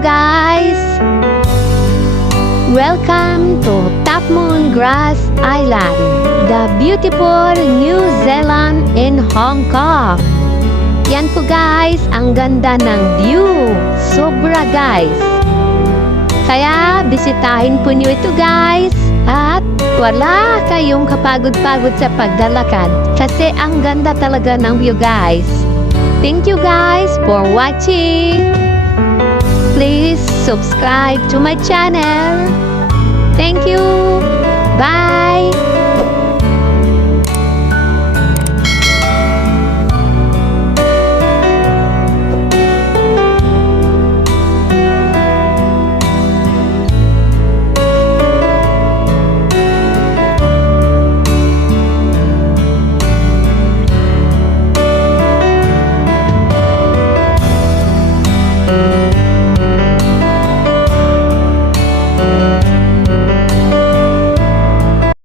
guys! Welcome to Top Moon Grass Island, the beautiful New Zealand in Hong Kong. Yan po guys, ang ganda ng view. Sobra guys. Kaya bisitahin po niyo ito guys. At wala kayong kapagod-pagod sa paglalakad kasi ang ganda talaga ng view guys. Thank you guys for watching. Please subscribe to my channel. Thank you. Bye.